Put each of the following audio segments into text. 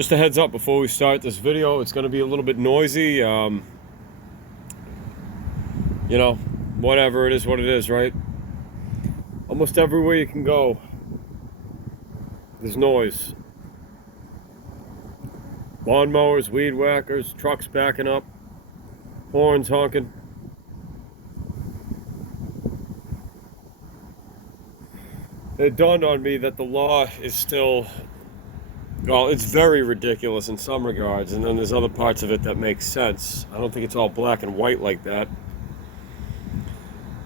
Just a heads up before we start this video, it's going to be a little bit noisy. Whatever it is, what it is, right? Almost everywhere you can go, there's noise. Lawnmowers, weed whackers, trucks backing up, horns honking. It dawned on me that the law is still, well, it's very ridiculous in some regards, and then there's other parts of it that make sense. I don't think it's all black and white like that.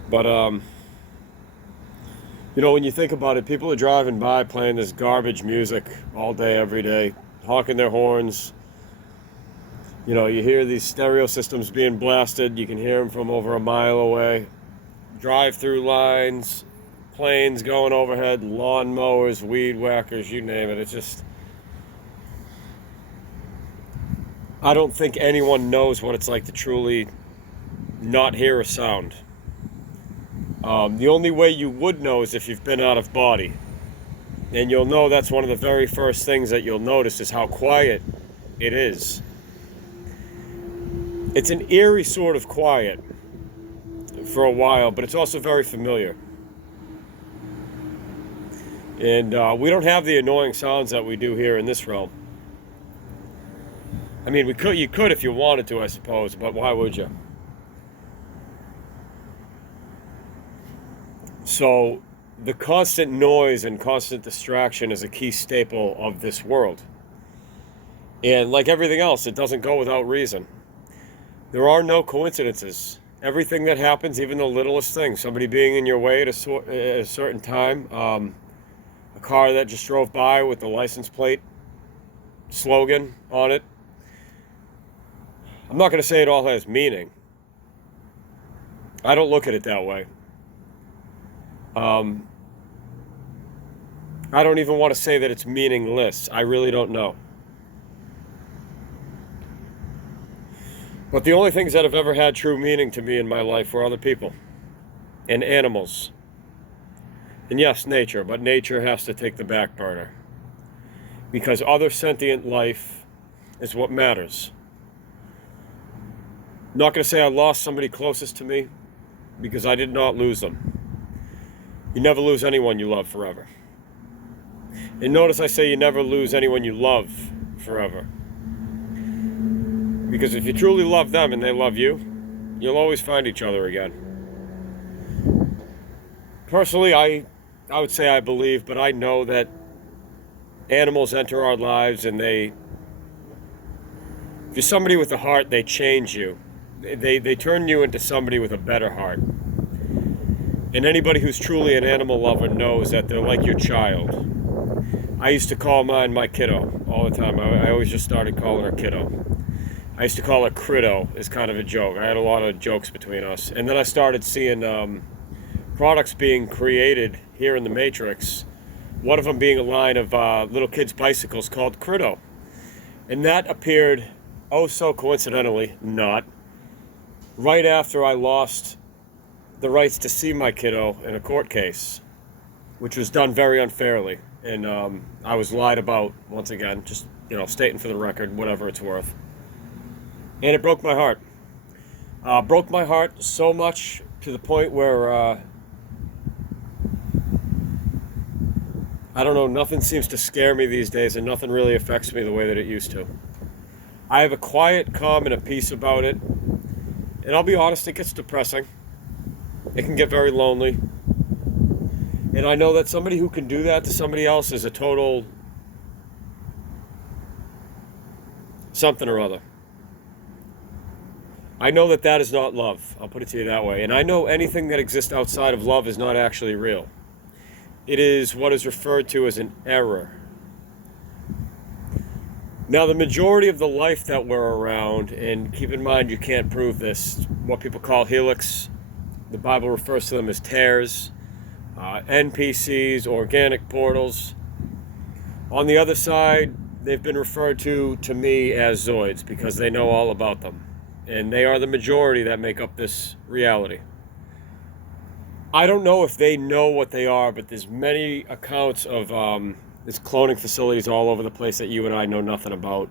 But, when you think about it, people are driving by playing this garbage music all day, every day, honking their horns. You hear these stereo systems being blasted. You can hear them from over a mile away. Drive-through lines, planes going overhead, lawnmowers, weed whackers, you name it. It's just, I don't think anyone knows what it's like to truly not hear a sound. The only way you would know is if you've been out of body. And you'll know that's one of the very first things that you'll notice is how quiet it is. It's an eerie sort of quiet for a while, but it's also very familiar. And we don't have the annoying sounds that we do here in this realm. I mean, you could if you wanted to, I suppose, but why would you? So the constant noise and constant distraction is a key staple of this world. And like everything else, it doesn't go without reason. There are no coincidences. Everything that happens, even the littlest thing, somebody being in your way at a certain time, a car that just drove by with the license plate slogan on it. I'm not going to say it all has meaning. I don't look at it that way. I don't even want to say that it's meaningless. I really don't know. But the only things that have ever had true meaning to me in my life were other people and animals. And yes, nature, but nature has to take the back burner. Because other sentient life is what matters. I'm not going to say I lost somebody closest to me, because I did not lose them. You never lose anyone you love forever. And notice I say you never lose anyone you love forever. Because if you truly love them and they love you, you'll always find each other again. Personally, I would say I believe, but I know that animals enter our lives and if you're somebody with a heart, they change you. They turn you into somebody with a better heart. And anybody who's truly an animal lover knows that they're like your child. I used to call mine my kiddo all the time. I always just started calling her kiddo. I used to call her Critto as kind of a joke. I had a lot of jokes between us. And then I started seeing products being created here in the Matrix. One of them being a line of little kids' bicycles called Critto. And that appeared, oh so coincidentally, not, right after I lost the rights to see my kiddo in a court case, which was done very unfairly. And I was lied about, once again, just, stating for the record, whatever it's worth. And it broke my heart. Broke my heart so much to the point where, I don't know, nothing seems to scare me these days, and nothing really affects me the way that it used to. I have a quiet calm and a peace about it. And I'll be honest, it gets depressing. It can get very lonely. And I know that somebody who can do that to somebody else is a total something or other. I know that that is not love. I'll put it to you that way. And I know anything that exists outside of love is not actually real. It is what is referred to as an error. Now, the majority of the life that we're around, and keep in mind you can't prove this, what people call helix, the Bible refers to them as tares, NPCs, organic portals. On the other side, they've been referred to me as Zoids because they know all about them. And they are the majority that make up this reality. I don't know if they know what they are, but there's many accounts of There's cloning facilities all over the place that you and I know nothing about.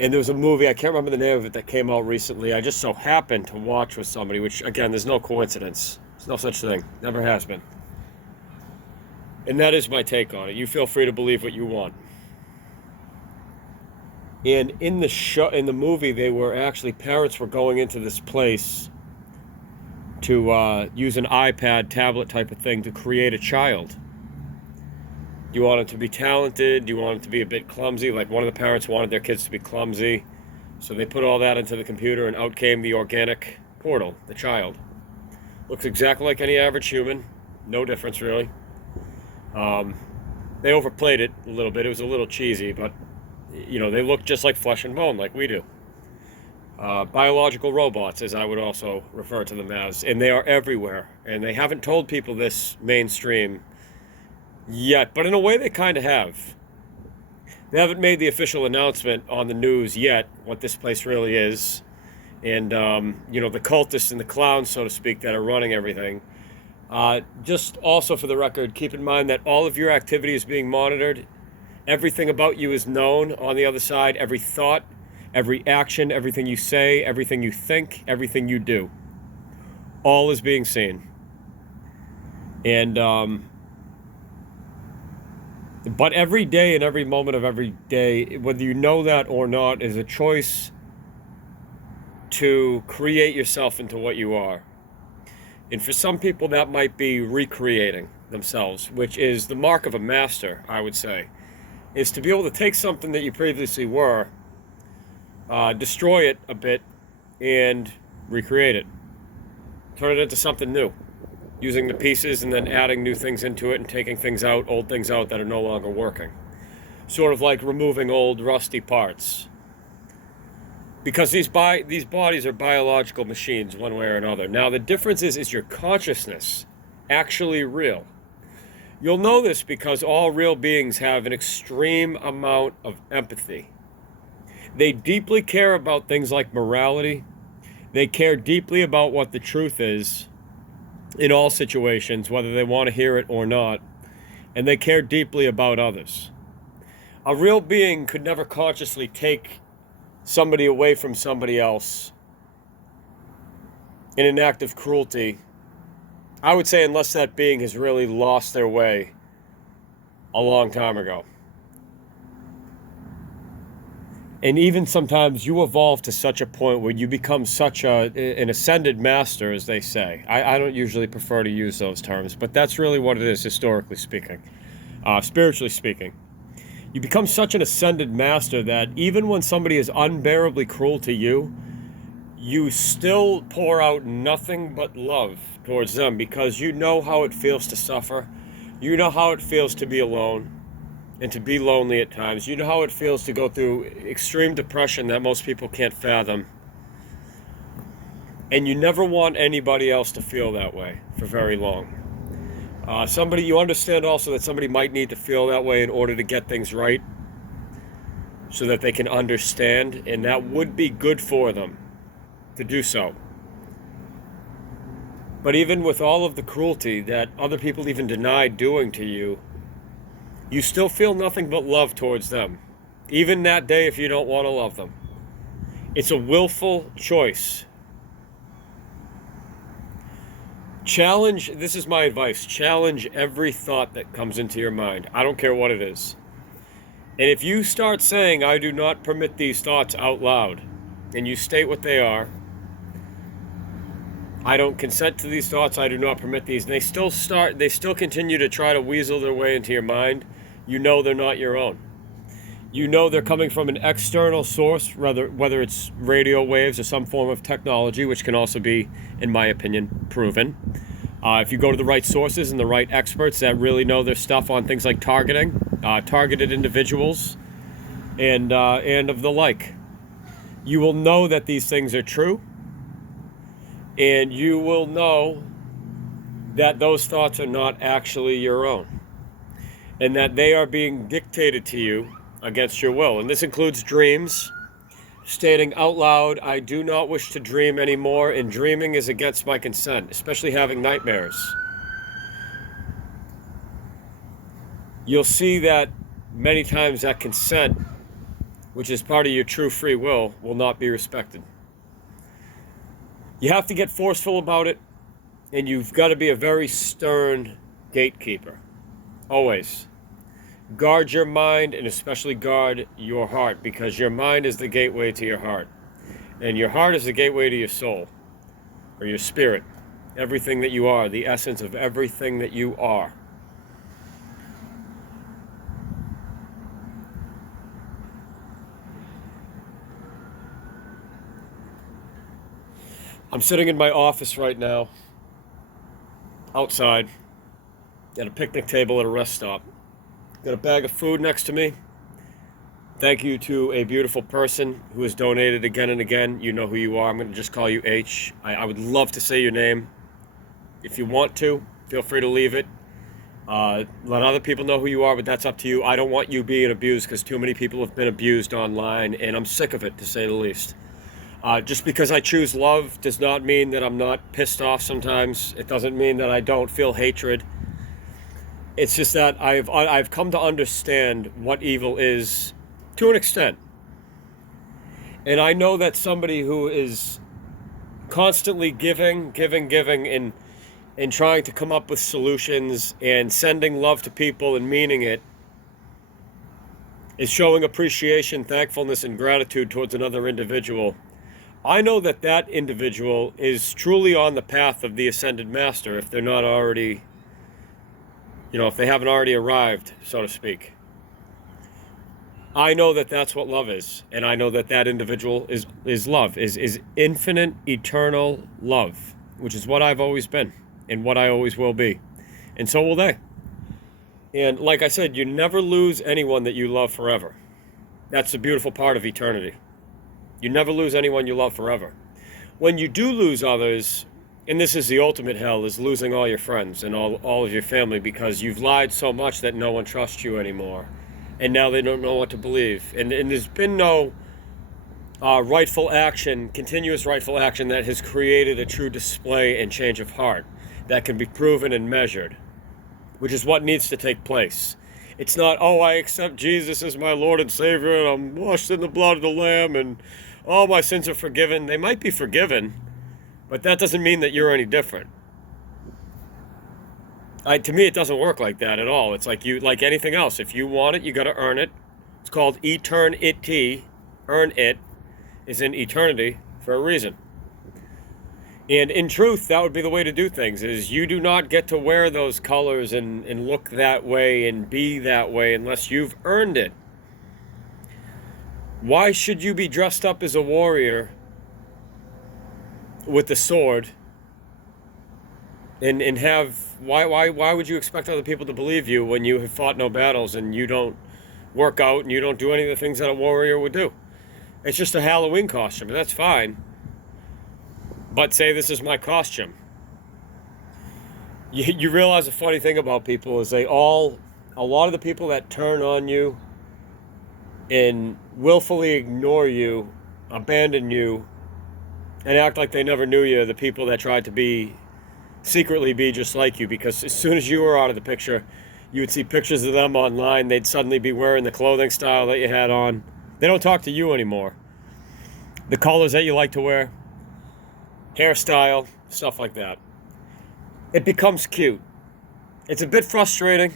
And there was a movie, I can't remember the name of it, that came out recently. I just so happened to watch with somebody, which, again, there's no coincidence. There's no such thing. Never has been. And that is my take on it. You feel free to believe what you want. And in the movie, parents were going into this place to use an iPad tablet type of thing to create a child. You want them to be talented, you want them to be a bit clumsy. Like one of the parents wanted their kids to be clumsy. So they put all that into the computer and out came the organic portal, the child. Looks exactly like any average human. No difference really. They overplayed it a little bit. It was a little cheesy, but they look just like flesh and bone like we do. Biological robots, as I would also refer to them as. And they are everywhere. And they haven't told people this mainstream yet, but in a way they kind of have. They haven't made the official announcement on the news yet what this place really is. And, the cultists and the clowns, so to speak, that are running everything. Just also for the record, keep in mind that all of your activity is being monitored. Everything about you is known on the other side. Every thought, every action, everything you say, everything you think, everything you do. All is being seen. And, but every day and every moment of every day, whether you know that or not, is a choice to create yourself into what you are. And for some people, that might be recreating themselves, which is the mark of a master, I would say, is to be able to take something that you previously were, destroy it a bit, and recreate it. Turn it into something new. Using the pieces and then adding new things into it and taking old things out that are no longer working. Sort of like removing old rusty parts. Because these bodies are biological machines one way or another. Now the difference is your consciousness actually real? You'll know this because all real beings have an extreme amount of empathy. They deeply care about things like morality. They care deeply about what the truth is in all situations, whether they want to hear it or not, and they care deeply about others. A real being could never consciously take somebody away from somebody else in an act of cruelty, I would say, unless that being has really lost their way a long time ago. And even sometimes you evolve to such a point where you become such an ascended master, as they say. I don't usually prefer to use those terms, but that's really what it is, historically speaking, spiritually speaking. You become such an ascended master that even when somebody is unbearably cruel to you, you still pour out nothing but love towards them because you know how it feels to suffer. You know how it feels to be alone and to be lonely at times. You know how it feels to go through extreme depression that most people can't fathom. And you never want anybody else to feel that way for very long. You understand also that somebody might need to feel that way in order to get things right so that they can understand, and that would be good for them to do so. But even with all of the cruelty that other people even deny doing to you, you still feel nothing but love towards them, even that day if you don't want to love them. It's a willful choice. This is my advice, challenge every thought that comes into your mind. I don't care what it is. And if you start saying, I do not permit these thoughts out loud, and you state what they are, I don't consent to these thoughts, I do not permit these, and they still continue to try to weasel their way into your mind, you know they're not your own. You know they're coming from an external source, whether it's radio waves or some form of technology, which can also be, in my opinion, proven. If you go to the right sources and the right experts that really know their stuff on things like targeting, targeted individuals, and of the like, you will know that these things are true, and you will know that those thoughts are not actually your own, and that they are being dictated to you against your will. And this includes dreams, stating out loud, I do not wish to dream anymore, and dreaming is against my consent, especially having nightmares. you'll see that many times that consent, which is part of your true free will not be respected. You have to get forceful about it, and you've got to be a very stern gatekeeper. Always. Guard your mind, and especially guard your heart, because your mind is the gateway to your heart. And your heart is the gateway to your soul, or your spirit. Everything that you are, the essence of everything that you are. I'm sitting in my office right now, outside, at a picnic table at a rest stop. Got a bag of food next to me. Thank you to a beautiful person who has donated again and again. You know who you are. I'm going to just call you H. I would love to say your name. If you want to, feel free to leave it. Let other people know who you are, but that's up to you. I don't want you being abused, because too many people have been abused online, and I'm sick of it, to say the least. Just because I choose love does not mean that I'm not pissed off sometimes. It doesn't mean that I don't feel hatred. It's just that I've come to understand what evil is to an extent. And I know that somebody who is constantly giving, and trying to come up with solutions and sending love to people and meaning it is showing appreciation, thankfulness, and gratitude towards another individual. I know that that individual is truly on the path of the Ascended Master, if they're not already, if they haven't already arrived, so to speak. I know that that's what love is, and I know that that individual is love, is infinite, eternal love, which is what I've always been, and what I always will be, and so will they. And like I said, you never lose anyone that you love forever. That's the beautiful part of eternity. You never lose anyone you love forever. When you do lose others, and this is the ultimate hell, is losing all your friends and all of your family, because you've lied so much that no one trusts you anymore. And now they don't know what to believe. And there's been no rightful action, continuous rightful action, that has created a true display and change of heart that can be proven and measured, which is what needs to take place. It's not, oh, I accept Jesus as my Lord and Savior, and I'm washed in the blood of the Lamb, and all my sins are forgiven. They might be forgiven, but that doesn't mean that you're any different. To me, it doesn't work like that at all. It's like anything else. If you want it, you got to earn it. It's called eternity. Earn it is in eternity for a reason. And in truth, that would be the way to do things, is you do not get to wear those colors and look that way and be that way unless you've earned it. Why should you be dressed up as a warrior with the sword and have, why would you expect other people to believe you when you have fought no battles and you don't work out and you don't do any of the things that a warrior would do? It's just a Halloween costume, and that's fine. But say this is my costume. You realize the funny thing about people is a lot of the people that turn on you and willfully ignore you, abandon you, and act like they never knew you are the people that tried to secretly be just like you, because as soon as you were out of the picture, you would see pictures of them online. They'd suddenly be wearing the clothing style that you had on. They don't talk to you anymore. The colors that you like to wear, hairstyle, stuff like that. It becomes cute. It's a bit frustrating.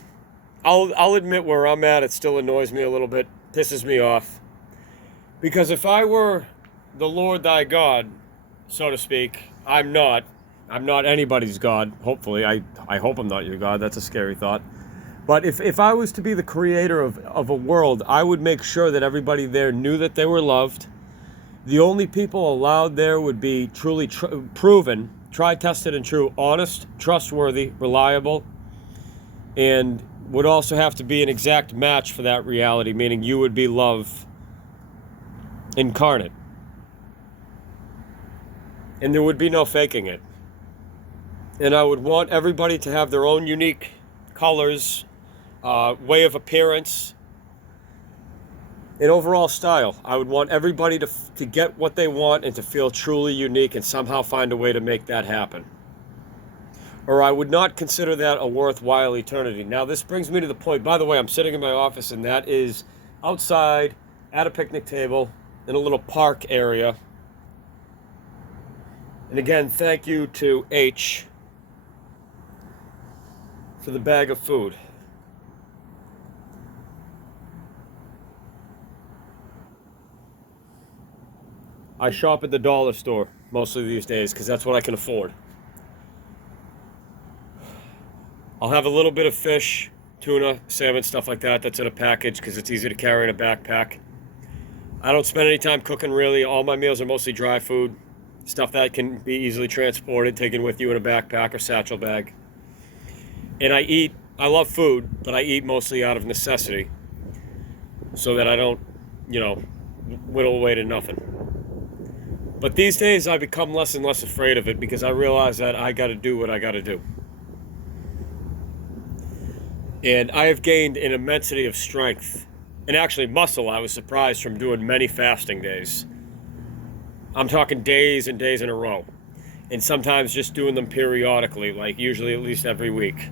I'll admit where I'm at, it still annoys me a little bit, pisses me off. Because if I were the Lord thy God, so to speak, I'm not anybody's God, hopefully. I hope I'm not your God. That's a scary thought. But if I was to be the creator of a world, I would make sure that everybody there knew that they were loved. The only people allowed there would be truly proven, tried, tested, and true, honest, trustworthy, reliable, and would also have to be an exact match for that reality, meaning you would be love incarnate. And there would be no faking it. And I would want everybody to have their own unique colors, way of appearance, and overall style. I would want everybody to get what they want and to feel truly unique and somehow find a way to make that happen. or I would not consider that a worthwhile eternity. Now, this brings me to the point. By the way, I'm sitting in my office, and that is outside at a picnic table in a little park area. And again, thank you to H for the bag of food. I shop at the dollar store mostly these days because that's what I can afford. I'll have a little bit of fish, tuna, salmon, stuff like that. That's in a package because it's easy to carry in a backpack. I don't spend any time cooking really. All my meals are mostly dry food, stuff that can be easily transported, taken with you in a backpack or satchel bag. And I love food, but I eat mostly out of necessity so that I don't, whittle away to nothing. But these days I become less and less afraid of it because I realize that I got to do what I got to do. And I have gained an immensity of strength and actually muscle. I was surprised from doing many fasting days. I'm talking days and days in a row. And sometimes just doing them periodically, like usually at least every week.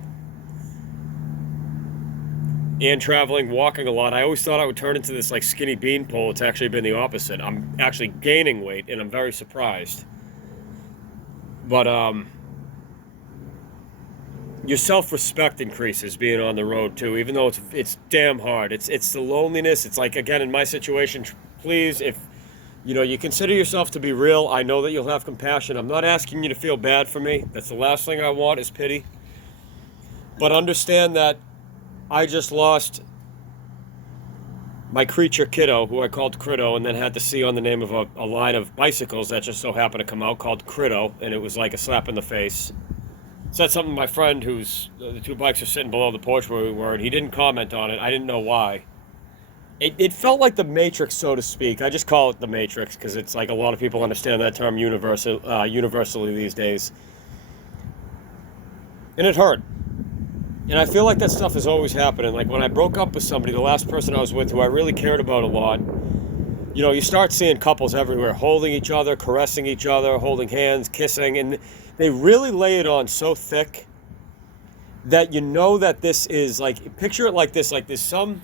And traveling, walking a lot. I always thought I would turn into this like skinny beanpole. It's actually been the opposite. I'm actually gaining weight and I'm very surprised. But your self-respect increases being on the road too, even though it's damn hard. It's the loneliness. It's like, again, in my situation, please, if you consider yourself to be real, I know that you'll have compassion. I'm not asking you to feel bad for me. That's the last thing I want is pity. But understand that I just lost my creature Kiddo, who I called Critto, and then had to see on the name of a line of bicycles that just so happened to come out called Critto, and it was like a slap in the face. Said something to my friend who's, the two bikes are sitting below the porch where we were, and he didn't comment on it. I didn't know why. It felt like the Matrix, so to speak. I just call it the Matrix because it's like a lot of people understand that term universally these days. And it hurt. And I feel like that stuff is always happening. Like when I broke up with somebody, the last person I was with who I really cared about a lot, you start seeing couples everywhere holding each other, caressing each other, holding hands, kissing, and they really lay it on so thick that that this is like, picture it like this, like there's some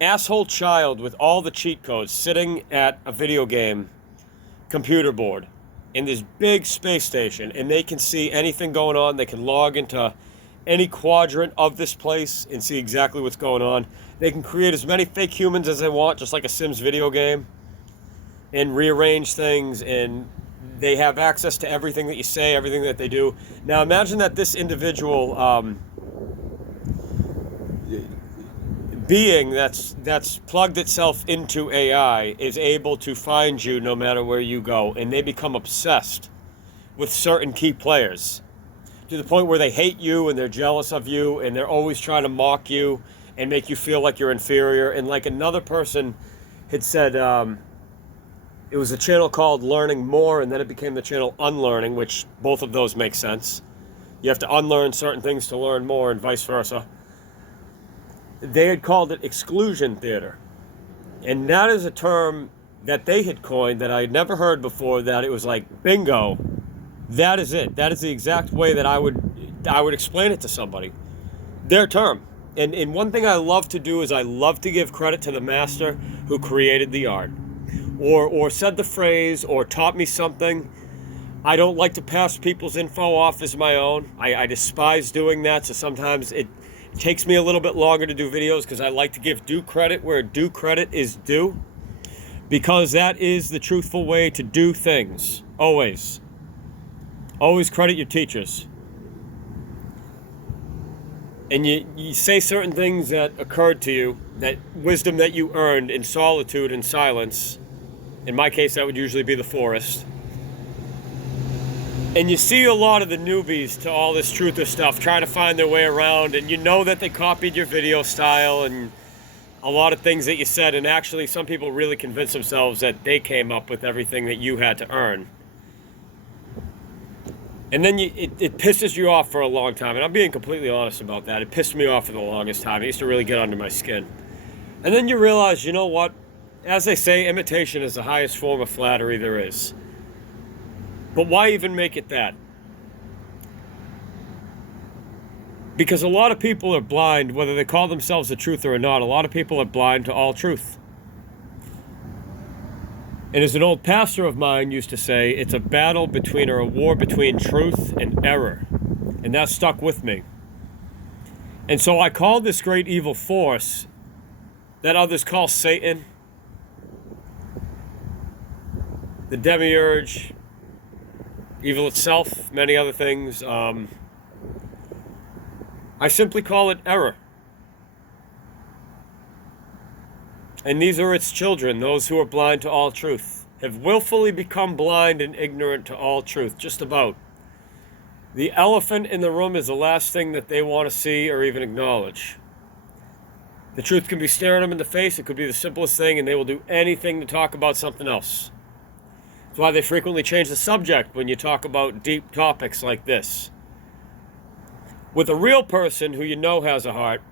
asshole child with all the cheat codes sitting at a video game computer board in this big space station, and they can see anything going on. They can log into any quadrant of this place and see exactly what's going on. They can create as many fake humans as they want, just like a Sims video game, and rearrange things, and they have access to everything that you say, everything that they do. Now imagine that this individual being that's plugged itself into AI is able to find you no matter where you go, and they become obsessed with certain key players to the point where they hate you and they're jealous of you and they're always trying to mock you and make you feel like you're inferior. And like another person had said, it was a channel called Learning More, and then it became the channel Unlearning, which both of those make sense. You have to unlearn certain things to learn more and vice versa. They had called it exclusion theater. And that is a term that they had coined that I had never heard before, that it was like, bingo, that is it. That is the exact way that I would explain it to somebody. Their term. And one thing I love to do is I love to give credit to the master who created the art. Or said the phrase, or taught me something. I don't like to pass people's info off as my own. I despise doing that, so sometimes it takes me a little bit longer to do videos because I like to give due credit where due credit is due, because that is the truthful way to do things. Always. Always credit your teachers. And you say certain things that occurred to you, that wisdom that you earned in solitude and silence. In my case, that would usually be the forest. And you see a lot of the newbies to all this truther stuff trying to find their way around, and you know that they copied your video style and a lot of things that you said, and actually some people really convince themselves that they came up with everything that you had to earn. And then it pisses you off for a long time, and I'm being completely honest about that. It pissed me off for the longest time. It used to really get under my skin. And then you realize, you know what? As they say, imitation is the highest form of flattery there is. But why even make it that? Because a lot of people are blind, whether they call themselves the truth or not. A lot of people are blind to all truth. And as an old pastor of mine used to say, it's a battle between, or a war between truth and error. And that stuck with me. And so I call this great evil force that others call Satan, the demiurge, evil itself, many other things. I simply call it error. And these are its children, those who are blind to all truth, have willfully become blind and ignorant to all truth, just about. The elephant in the room is the last thing that they want to see or even acknowledge. The truth can be staring them in the face. It could be the simplest thing, and they will do anything to talk about something else. That's why they frequently change the subject when you talk about deep topics like this. With a real person who you know has a heart,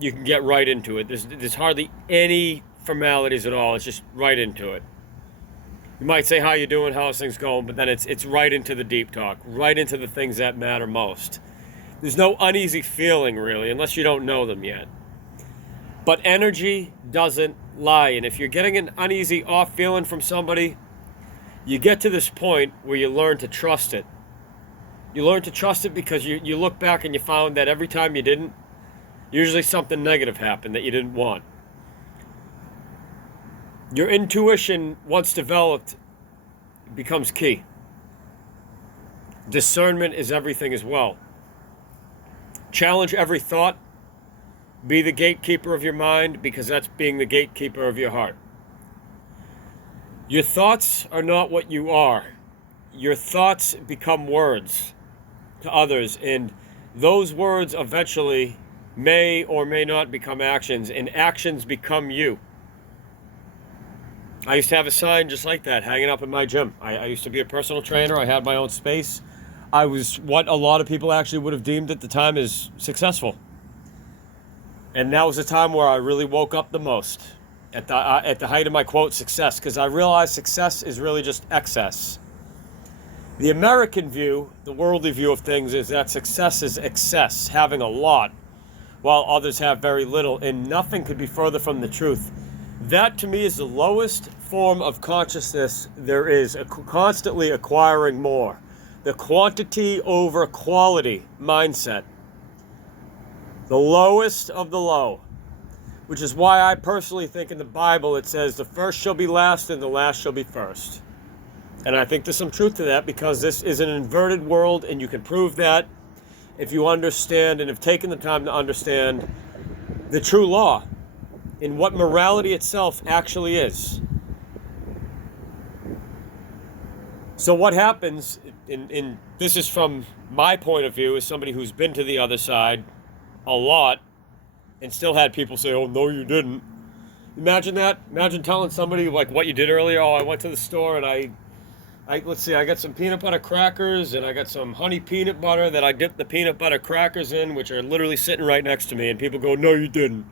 you can get right into it. There's hardly any formalities at all. It's just right into it. You might say, how you doing, how's things going, but then it's right into the deep talk, right into the things that matter most. There's no uneasy feeling, really, unless you don't know them yet. But energy doesn't lie, and if you're getting an uneasy, off feeling from somebody, you get to this point where you learn to trust it. You learn to trust it because you look back and you found that every time you didn't, usually something negative happened that you didn't want. Your intuition, once developed, becomes key. Discernment is everything as well. Challenge every thought. Be the gatekeeper of your mind, because that's being the gatekeeper of your heart. Your thoughts are not what you are. Your thoughts become words to others, and those words eventually may or may not become actions, and actions become you. I used to have a sign just like that hanging up in my gym. I used to be a personal trainer. I had my own space. I was what a lot of people actually would have deemed at the time as successful. And that was the time where I really woke up the most, at the height of my, quote, success, because I realized success is really just excess. The American view, the worldly view of things, is that success is excess, having a lot, while others have very little, and nothing could be further from the truth. That, to me, is the lowest form of consciousness there is, constantly acquiring more. The quantity over quality mindset. The lowest of the low. Which is why I personally think in the Bible it says, the first shall be last and the last shall be first. And I think there's some truth to that, because this is an inverted world, and you can prove that if you understand and have taken the time to understand the true law in what morality itself actually is. So what happens, in this is from my point of view as somebody who's been to the other side a lot and still had people say, oh, no, you didn't. Imagine that. Imagine telling somebody like what you did earlier. Oh, I went to the store and I got some peanut butter crackers and I got some honey peanut butter that I dipped the peanut butter crackers in, which are literally sitting right next to me. And people go, no, you didn't.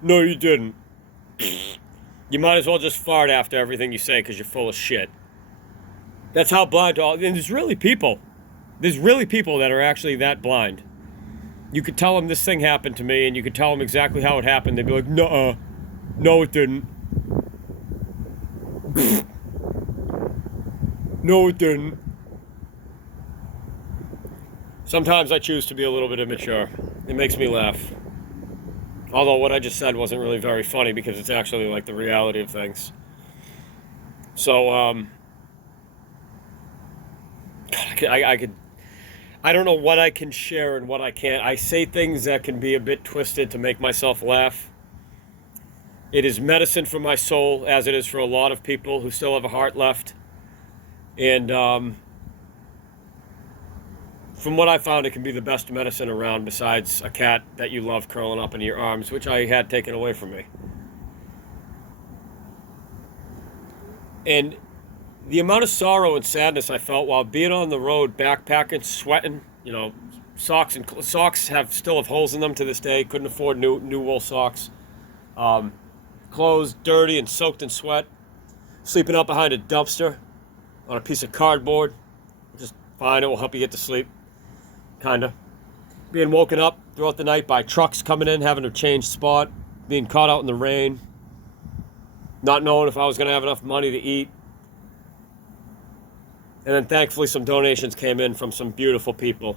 No, you didn't. You might as well just fart after everything you say because you're full of shit. That's how blind to all. And there's really people that are actually that blind. You could tell them this thing happened to me, and you could tell them exactly how it happened. They'd be like, nuh-uh. No, it didn't. No, it didn't. Sometimes I choose to be a little bit immature. It makes me laugh. Although what I just said wasn't really very funny, because it's actually like the reality of things. So, I don't know what I can share and what I can't. I say things that can be a bit twisted to make myself laugh. It is medicine for my soul, as it is for a lot of people who still have a heart left. And from what I found, it can be the best medicine around, besides a cat that you love curling up in your arms, which I had taken away from me. And the amount of sorrow and sadness I felt while being on the road, backpacking, sweating, socks still have holes in them to this day. Couldn't afford new wool socks. Clothes dirty and soaked in sweat. Sleeping out behind a dumpster on a piece of cardboard. Just fine, it will help you get to sleep. Kinda. being woken up throughout the night by trucks coming in, having to change spot, being caught out in the rain, not knowing if I was going to have enough money to eat. And then thankfully some donations came in from some beautiful people,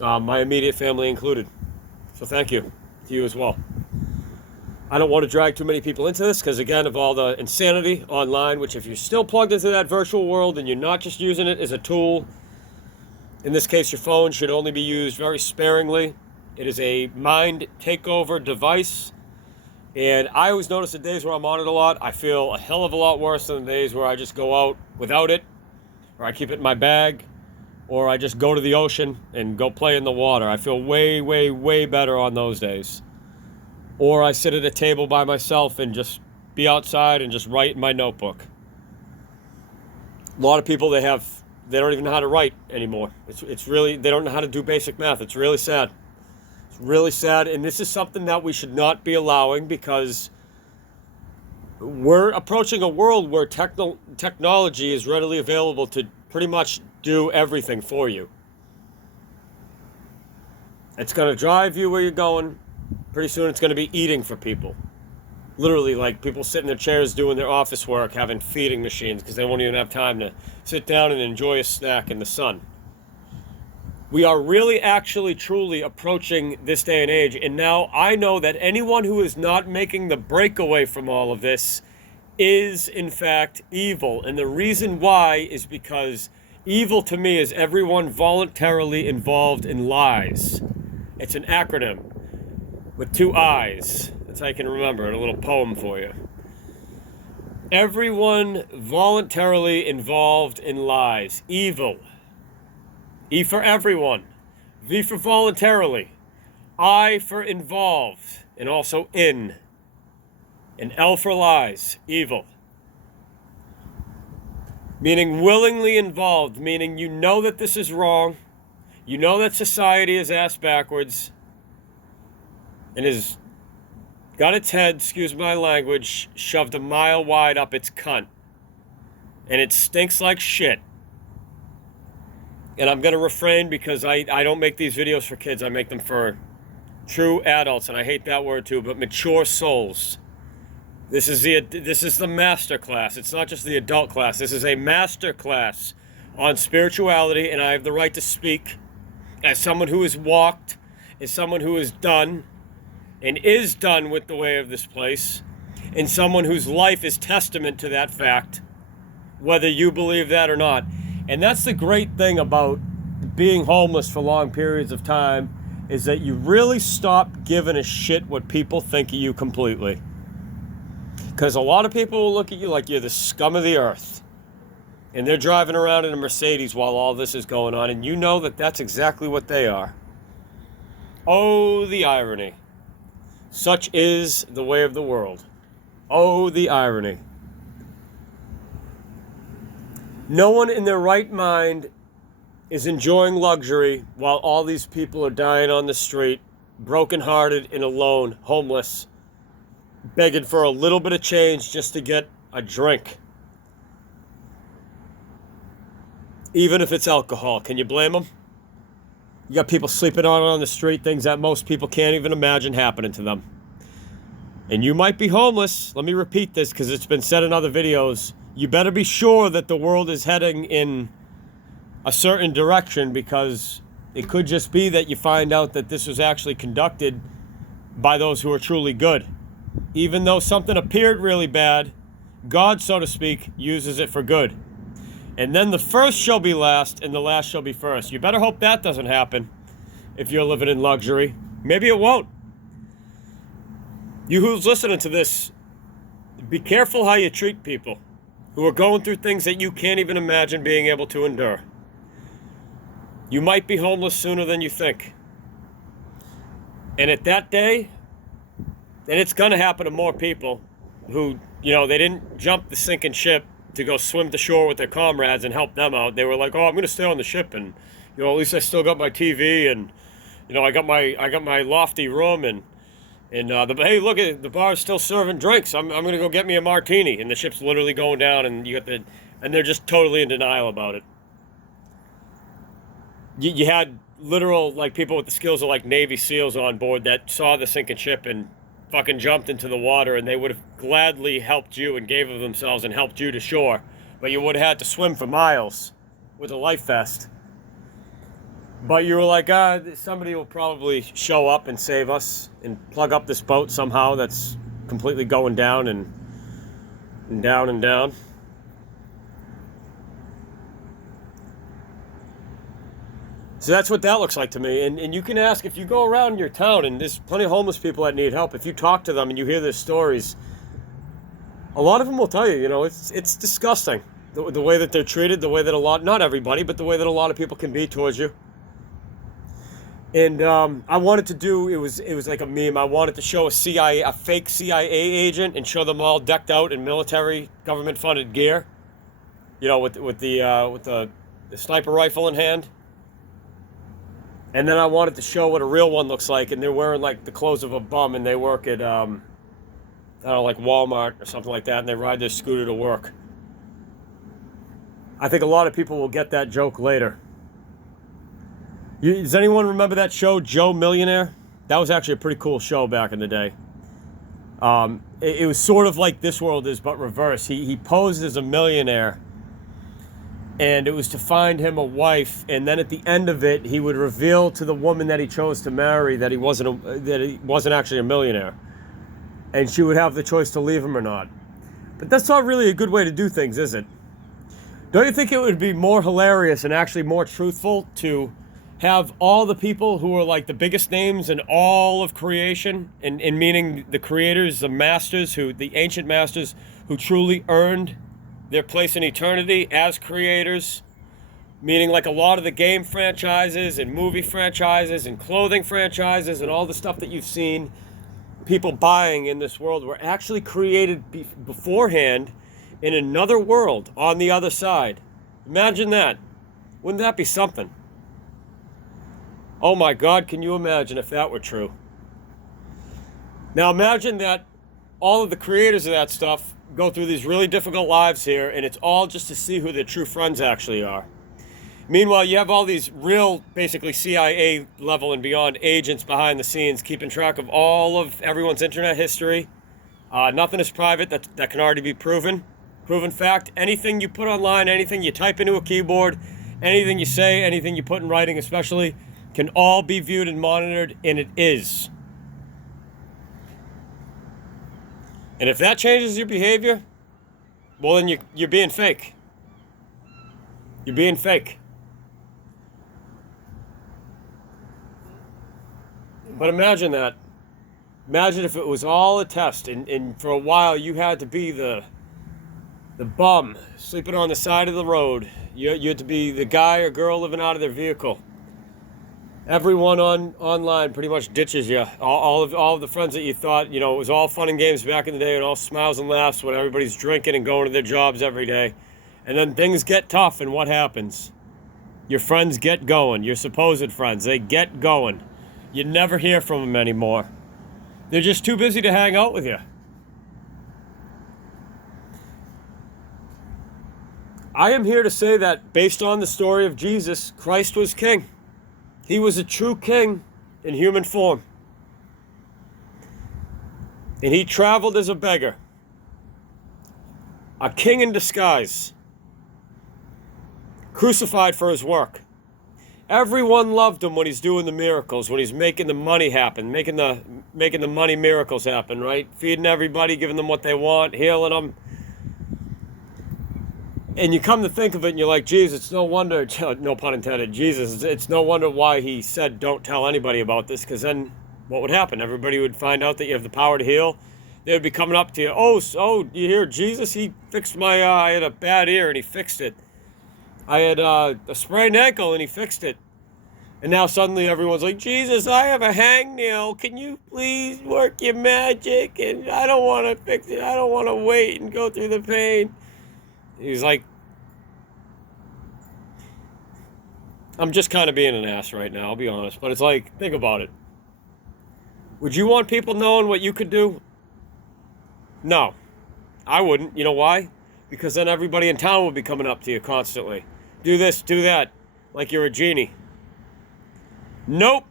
my immediate family included. So thank you to you as well. I don't want to drag too many people into this because, again, of all the insanity online, which if you're still plugged into that virtual world and you're not just using it as a tool, in this case your phone should only be used very sparingly. It is a mind takeover device. And I always notice the days where I'm on it a lot, I feel a hell of a lot worse than the days where I just go out without it, or I keep it in my bag, or I just go to the ocean and go play in the water. I feel way, way, way better on those days. Or I sit at a table by myself and just be outside and just write in my notebook. A lot of people, they don't even know how to write anymore. It's really, they don't know how to do basic math. It's really sad. It's really sad, and this is something that we should not be allowing because we're approaching a world where technology is readily available to pretty much do everything for you. It's going to drive you where you're going. Pretty soon it's going to be eating for people. Literally, like people sit in their chairs doing their office work, having feeding machines because they won't even have time to sit down and enjoy a snack in the sun. We are really, actually, truly approaching this day and age. And now I know that anyone who is not making the breakaway from all of this is, in fact, evil. And the reason why is because evil to me is everyone voluntarily involved in lies. It's an acronym with 2 I's. That's how I can remember it. A little poem for you. Everyone voluntarily involved in lies. Evil. E for everyone. V for voluntarily. I for involved. And also in. And L for lies. Evil. Meaning willingly involved. Meaning you know that this is wrong. You know that society is ass backwards. And has got its head, excuse my language, shoved a mile wide up its cunt. And it stinks like shit. And I'm going to refrain because I don't make these videos for kids. I make them for true adults, and I hate that word too, but mature souls. This is the master class. It's not just the adult class. This is a master class on spirituality, and I have the right to speak as someone who has walked, as someone who has done, and is done with the way of this place, and someone whose life is testament to that fact, whether you believe that or not. And that's the great thing about being homeless for long periods of time, is that you really stop giving a shit what people think of you completely. Because a lot of people will look at you like you're the scum of the earth. And they're driving around in a Mercedes while all this is going on, and you know that that's exactly what they are. Oh, the irony. Such is the way of the world. Oh, the irony. No one in their right mind is enjoying luxury while all these people are dying on the street, brokenhearted and alone, homeless, begging for a little bit of change just to get a drink. Even if it's alcohol. Can you blame them? You got people sleeping on the street, things that most people can't even imagine happening to them. And you might be homeless. Let me repeat this because it's been said in other videos. You better be sure that the world is heading in a certain direction, because it could just be that you find out that this was actually conducted by those who are truly good. Even though something appeared really bad, God, so to speak, uses it for good. And then the first shall be last and the last shall be first. You better hope that doesn't happen if you're living in luxury. Maybe it won't. You who's listening to this, be careful how you treat people who are going through things that you can't even imagine being able to endure. You might be homeless sooner than you think. And at that day, and it's going to happen to more people who, they didn't jump the sinking ship to go swim to shore with their comrades and help them out. They were like, oh, I'm going to stay on the ship, and, at least I still got my TV, and, I got my lofty room, and hey, look at the bar's still serving drinks. I'm going to go get me a martini, and the ship's literally going down, and and they're just totally in denial about it. You had literal, like, people with the skills of, like, Navy SEALs on board that saw the sinking ship and fucking jumped into the water, and they would have gladly helped you and gave of themselves and helped you to shore. But you would have had to swim for miles with a life vest. But you were like, somebody will probably show up and save us and plug up this boat somehow that's completely going down and down and down. So that's what that looks like to me. And you can ask, if you go around your town, and there's plenty of homeless people that need help, if you talk to them and you hear their stories, a lot of them will tell you, you know, it's disgusting. The way that they're treated, the way that not everybody, but the way that a lot of people can be towards you. And I wanted to do, it was like a meme. I wanted to show a fake CIA agent and show them all decked out in military government-funded gear, you know, with the sniper rifle in hand. And then I wanted to show what a real one looks like, and they're wearing like the clothes of a bum, and they work at I don't know, like Walmart or something like that, and they ride their scooter to work. I think a lot of people will get that joke later. Does anyone remember that show, Joe Millionaire? That was actually a pretty cool show back in the day. It was sort of like This World Is, but reverse. He posed as a millionaire, and it was to find him a wife, and then at the end of it, he would reveal to the woman that he chose to marry that he wasn't actually a millionaire, and she would have the choice to leave him or not. But that's not really a good way to do things, is it? Don't you think it would be more hilarious and actually more truthful to have all the people who are like the biggest names in all of creation, and meaning the creators, the masters, the ancient masters who truly earned their place in eternity as creators, meaning like a lot of the game franchises and movie franchises and clothing franchises and all the stuff that you've seen people buying in this world were actually created beforehand in another world on the other side. Imagine that. Wouldn't that be something? Oh my God, can you imagine if that were true? Now imagine that all of the creators of that stuff go through these really difficult lives here, and it's all just to see who their true friends actually are. Meanwhile, you have all these real, basically CIA level and beyond agents behind the scenes keeping track of all of everyone's internet history. Nothing is private. That can already be proven. Proven fact. Anything you put online, anything you type into a keyboard, anything you say, anything you put in writing especially, can all be viewed and monitored, and it is. And if that changes your behavior, well, then you're being fake. You're being fake. But imagine that. Imagine if it was all a test, and for a while you had to be the bum sleeping on the side of the road. You had to be the guy or girl living out of their vehicle. Everyone online pretty much ditches you. All of the friends that you thought, you know, it was all fun and games back in the day and all smiles and laughs when everybody's drinking and going to their jobs every day. And then things get tough, and what happens? Your friends get going. Your supposed friends, they get going. You never hear from them anymore. They're just too busy to hang out with you. I am here to say that based on the story of Jesus, Christ was king. He was a true king in human form. And he traveled as a beggar. A king in disguise. Crucified for his work. Everyone loved him when he's doing the miracles, when he's making the money happen, making the money miracles happen, right? Feeding everybody, giving them what they want, healing them. And you come to think of it and you're like, Jesus, it's no wonder, no pun intended, Jesus, it's no wonder why he said don't tell anybody about this, because then what would happen? Everybody would find out that you have the power to heal. They would be coming up to you, oh, you hear Jesus? He fixed my, I had a bad ear and he fixed it. I had a sprained ankle and he fixed it. And now suddenly everyone's like, Jesus, I have a hangnail. Can you please work your magic? And I don't want to fix it. I don't want to wait and go through the pain. He's like, I'm just kind of being an ass right now, I'll be honest. But it's like, think about it. Would you want people knowing what you could do? No, I wouldn't. You know why? Because then everybody in town would be coming up to you constantly. Do this, do that, like you're a genie. Nope.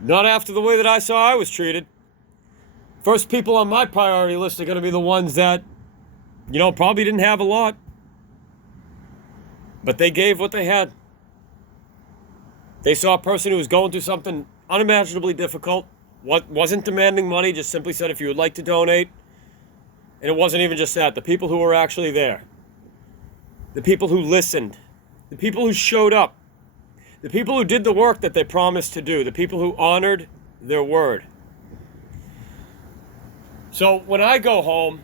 Not after the way that I saw I was treated. First people on my priority list are going to be the ones that, probably didn't have a lot. But they gave what they had. They saw a person who was going through something unimaginably difficult, wasn't demanding money, just simply said if you would like to donate. And it wasn't even just that. The people who were actually there, the people who listened, the people who showed up, the people who did the work that they promised to do, the people who honored their word. So when I go home,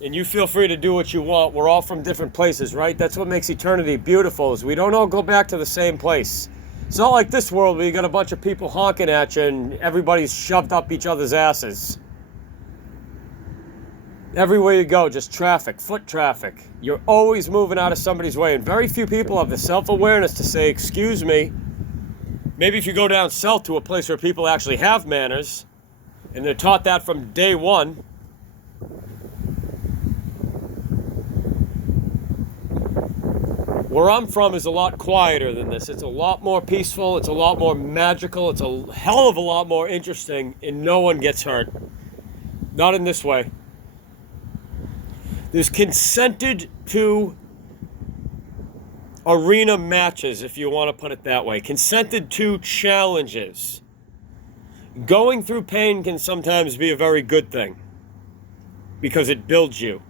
and you feel free to do what you want, we're all from different places, right? That's what makes eternity beautiful, is we don't all go back to the same place. It's not like this world where you got a bunch of people honking at you and everybody's shoved up each other's asses. Everywhere you go, just traffic, foot traffic. You're always moving out of somebody's way, and very few people have the self-awareness to say, excuse me. Maybe if you go down south to a place where people actually have manners, and they're taught that from day one. Where I'm from is a lot quieter than this. It's a lot more peaceful. It's a lot more magical. It's a hell of a lot more interesting, and no one gets hurt. Not in this way. There's consented to arena matches, if you want to put it that way. Consented to challenges. Going through pain can sometimes be a very good thing because it builds you.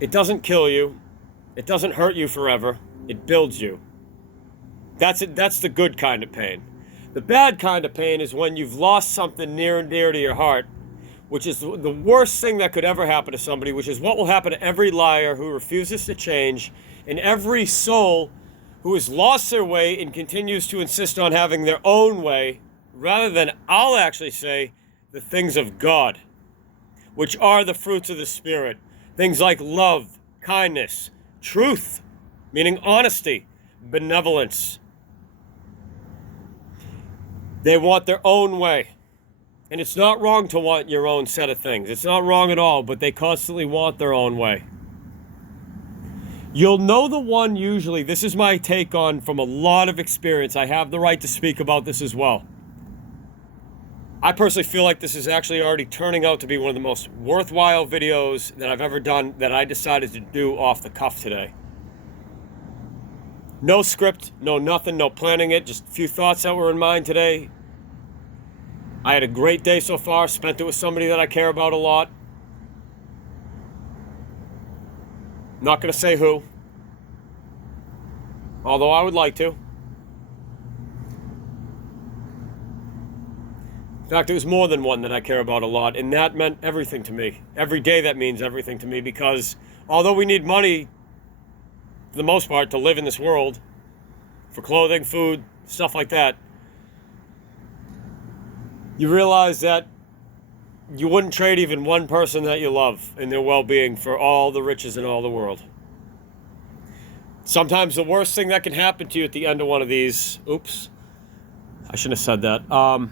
It doesn't kill you. It doesn't hurt you forever. It builds you. That's it. That's the good kind of pain. The bad kind of pain is when you've lost something near and dear to your heart, which is the worst thing that could ever happen to somebody, which is what will happen to every liar who refuses to change, and every soul who has lost their way and continues to insist on having their own way, rather than, I'll actually say, the things of God, which are the fruits of the Spirit. Things like love, kindness, truth, meaning honesty, benevolence. They want their own way. And it's not wrong to want your own set of things. It's not wrong at all, but they constantly want their own way. You'll know the one usually, this is my take on from a lot of experience. I have the right to speak about this as well. I personally feel like this is actually already turning out to be one of the most worthwhile videos that I've ever done that I decided to do off the cuff today. No script, no nothing, no planning it, just a few thoughts that were in mind today. I had a great day so far, spent it with somebody that I care about a lot. Not going to say who, although I would like to. In fact, it was more than one that I care about a lot, and that meant everything to me. Every day that means everything to me, because although we need money, for the most part, to live in this world, for clothing, food, stuff like that, you realize that you wouldn't trade even one person that you love and their well-being for all the riches in all the world. Sometimes the worst thing that can happen to you at the end of one of these, oops, I shouldn't have said that,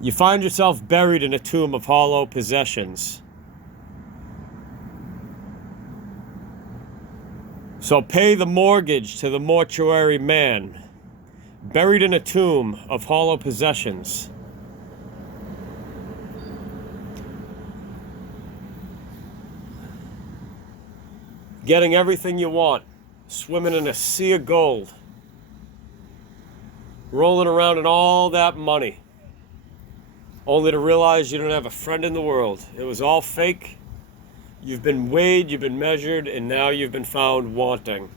you find yourself buried in a tomb of hollow possessions. So pay the mortgage to the mortuary man, buried in a tomb of hollow possessions. Getting everything you want, swimming in a sea of gold, rolling around in all that money, only to realize you don't have a friend in the world. It was all fake. You've been weighed, you've been measured, and now you've been found wanting.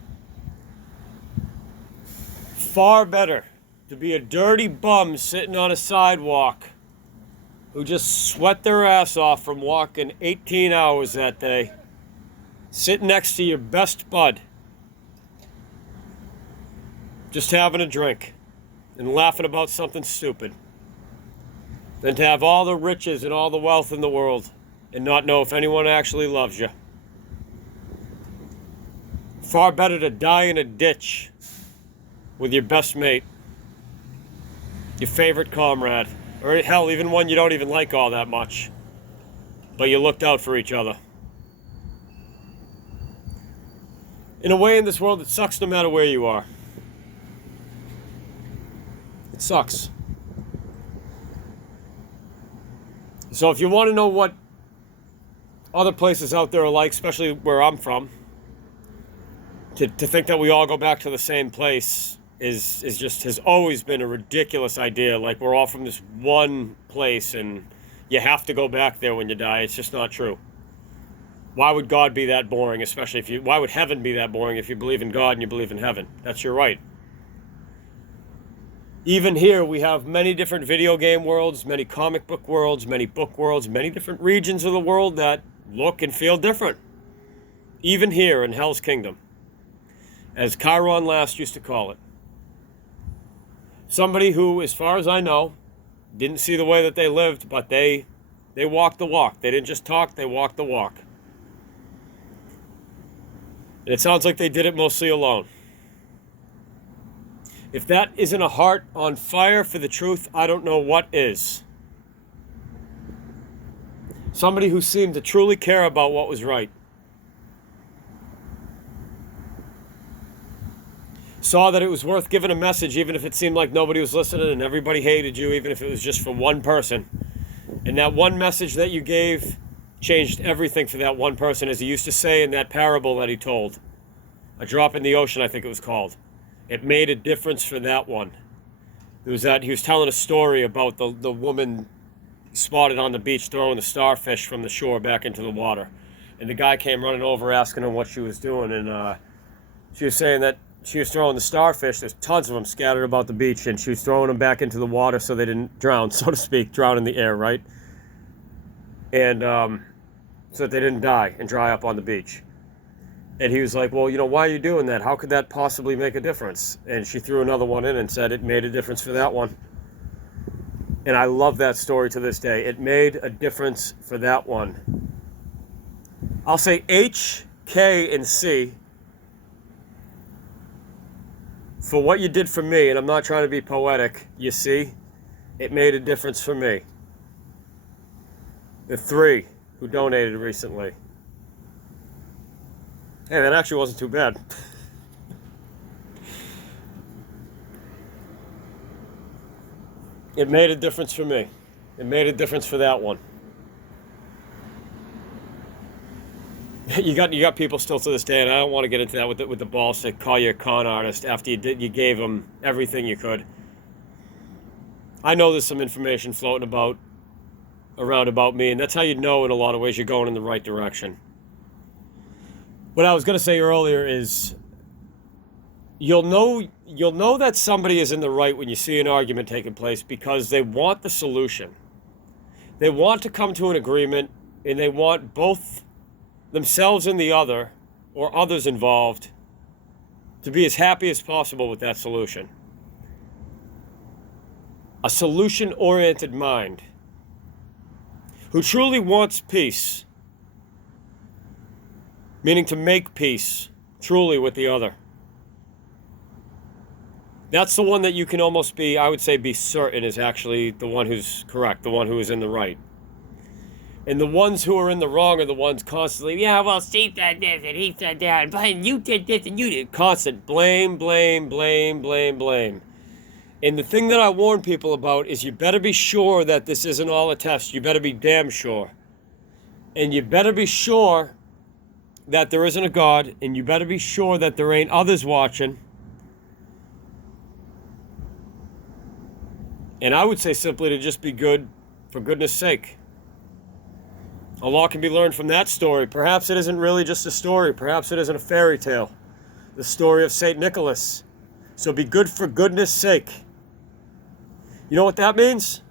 Far better to be a dirty bum sitting on a sidewalk who just sweat their ass off from walking 18 hours that day, sitting next to your best bud, just having a drink and laughing about something stupid, than to have all the riches and all the wealth in the world and not know if anyone actually loves you. Far better to die in a ditch with your best mate, your favorite comrade, or hell, even one you don't even like all that much, but you looked out for each other. In a way, in this world, it sucks no matter where you are. It sucks. So if you want to know what other places out there are like, especially where I'm from, to think that we all go back to the same place has always been a ridiculous idea. Like we're all from this one place and you have to go back there when you die. It's just not true. Why would God be that boring, why would heaven be that boring if you believe in God and you believe in heaven? That's your right. Even here, we have many different video game worlds, many comic book worlds, many book worlds, many different regions of the world that look and feel different. Even here in Hell's Kingdom, as Chiron Last used to call it. Somebody who, as far as I know, didn't see the way that they lived, but they walked the walk. They didn't just talk, they walked the walk. And it sounds like they did it mostly alone. If that isn't a heart on fire for the truth, I don't know what is. Somebody who seemed to truly care about what was right. Saw that it was worth giving a message, even if it seemed like nobody was listening and everybody hated you, even if it was just for one person. And that one message that you gave changed everything for that one person, as he used to say in that parable that he told. A drop in the ocean, I think it was called. It made a difference for that one. It was that he was telling a story about the woman spotted on the beach throwing the starfish from the shore back into the water. And the guy came running over asking her what she was doing. And she was saying that she was throwing the starfish. There's tons of them scattered about the beach. And she was throwing them back into the water so they didn't drown, so to speak, drown in the air, right? And so that they didn't die and dry up on the beach. And he was like, well, why are you doing that? How could that possibly make a difference? And she threw another one in and said it made a difference for that one. And I love that story to this day. It made a difference for that one. I'll say H, K, and C for what you did for me. And I'm not trying to be poetic. You see, it made a difference for me. The 3 who donated recently. Hey, that actually wasn't too bad. It made a difference for me. It made a difference for that one. You got people still to this day, and I don't want to get into that with the balls to call you a con artist after you gave them everything you could. I know there's some information floating around about me, and that's how you know in a lot of ways you're going in the right direction. What I was going to say earlier is you'll know that somebody is in the right when you see an argument taking place because they want the solution. They want to come to an agreement, and they want both themselves and the other, or others involved, to be as happy as possible with that solution. A solution-oriented mind who truly wants peace, meaning to make peace truly with the other. That's the one that you can almost be certain is actually the one who's correct, the one who is in the right. And the ones who are in the wrong are the ones constantly, yeah, well, Steve said this and he said that, and you did this and you did. Constant blame, blame, blame, blame, blame. And the thing that I warn people about is you better be sure that this isn't all a test. You better be damn sure. And you better be sure that there isn't a God, and you better be sure that there ain't others watching. And I would say simply to just be good for goodness sake. A lot can be learned from that story. Perhaps it isn't really just a story. Perhaps it isn't a fairy tale. The story of St. Nicholas. So be good for goodness sake. You know what that means?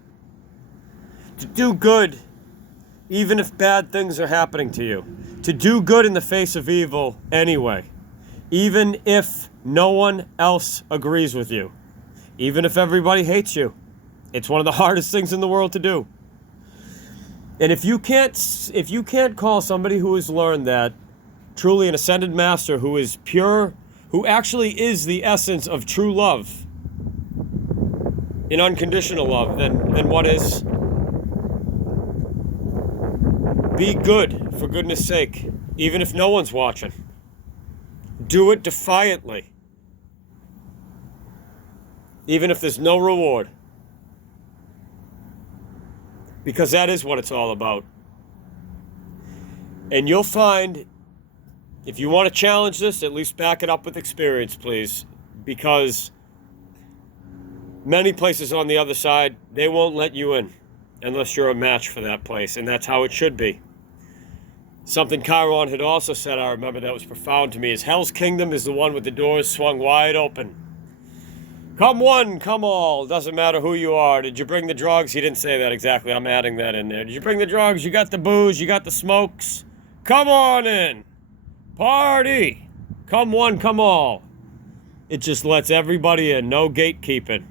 To do good, even if bad things are happening to you. To do good in the face of evil anyway. Even if no one else agrees with you. Even if everybody hates you. It's one of the hardest things in the world to do. And if you can't call somebody who has learned that truly an ascended master who is pure, who actually is the essence of true love, in unconditional love, then what is? Be good, for goodness sake, even if no one's watching. Do it defiantly. even if there's no reward. Because that is what it's all about. And you'll find, if you want to challenge this, at least back it up with experience, please. Because many places on the other side, they won't let you in unless you're a match for that place. And that's how it should be. Something Chiron had also said, I remember, that was profound to me, is Hell's Kingdom is the one with the doors swung wide open. Come one, come all. Doesn't matter who you are. Did you bring the drugs? He didn't say that exactly. I'm adding that in there. Did you bring the drugs? You got the booze? You got the smokes? Come on in. Party. Come one, come all. It just lets everybody in. No gatekeeping.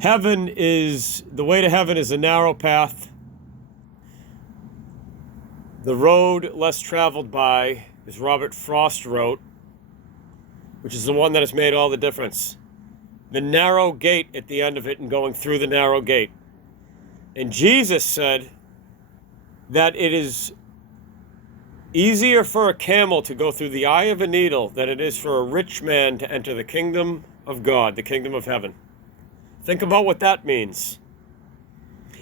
The way to heaven is a narrow path. The road less traveled by, as Robert Frost wrote, which is the one that has made all the difference. The narrow gate at the end of it and going through the narrow gate. And Jesus said that it is easier for a camel to go through the eye of a needle than it is for a rich man to enter the kingdom of God, the kingdom of heaven. Think about what that means.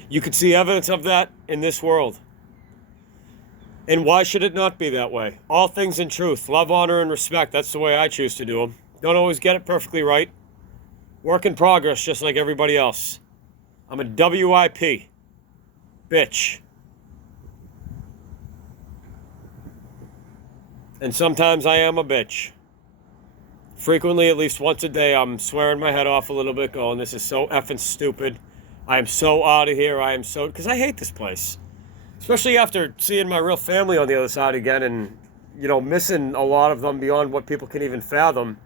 You could see evidence of that in this world. And why should it not be that way? All things in truth, love, honor, and respect. That's the way I choose to do them. Don't always get it perfectly right. Work in progress, just like everybody else. I'm a WIP. Bitch. And sometimes I am a bitch. Frequently, at least once a day, I'm swearing my head off a little bit, going, this is so effing stupid. I am so out of here. Because I hate this place. Especially after seeing my real family on the other side again and, missing a lot of them beyond what people can even fathom.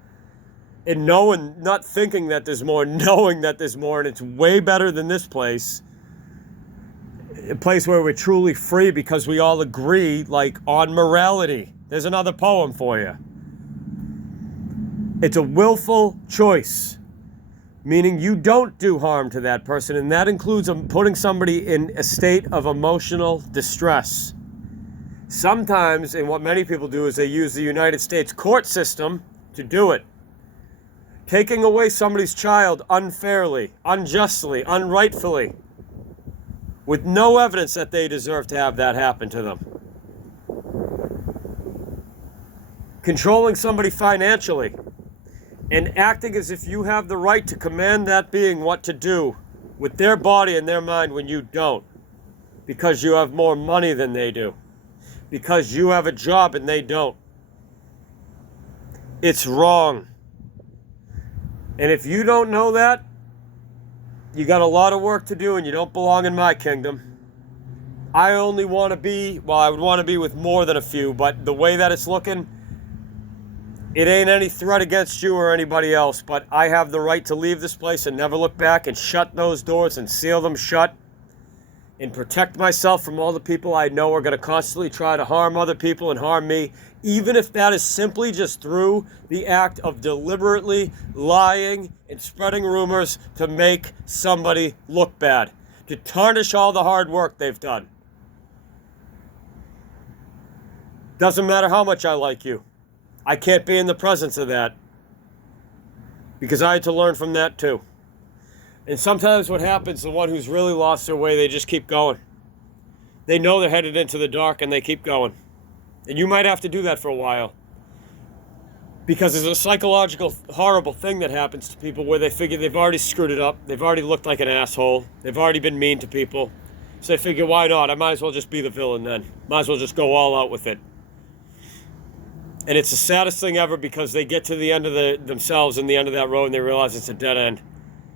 And not thinking that there's more, knowing that there's more, and it's way better than this place. A place where we're truly free because we all agree, on morality. There's another poem for you. It's a willful choice, meaning you don't do harm to that person, and that includes putting somebody in a state of emotional distress. Sometimes, and what many people do, is they use the United States court system to do it. Taking away somebody's child unfairly, unjustly, unrightfully, with no evidence that they deserve to have that happen to them. Controlling somebody financially and acting as if you have the right to command that being what to do with their body and their mind when you don't, because you have more money than they do, because you have a job and they don't. It's wrong. And if you don't know that, you got a lot of work to do and you don't belong in my kingdom. I only want to be, I would want to be with more than a few, but the way that it's looking, it ain't any threat against you or anybody else, but I have the right to leave this place and never look back and shut those doors and seal them shut and protect myself from all the people I know are going to constantly try to harm other people and harm me, even if that is simply just through the act of deliberately lying and spreading rumors to make somebody look bad, to tarnish all the hard work they've done. Doesn't matter how much I like you. I can't be in the presence of that because I had to learn from that too. And sometimes what happens, the one who's really lost their way, they just keep going. They know they're headed into the dark and they keep going. And you might have to do that for a while. Because there's a psychological, horrible thing that happens to people where they figure they've already screwed it up. They've already looked like an asshole. They've already been mean to people. So they figure, why not? I might as well just be the villain then. Might as well just go all out with it. And it's the saddest thing ever because they get to the end of themselves and the end of that road and they realize it's a dead end.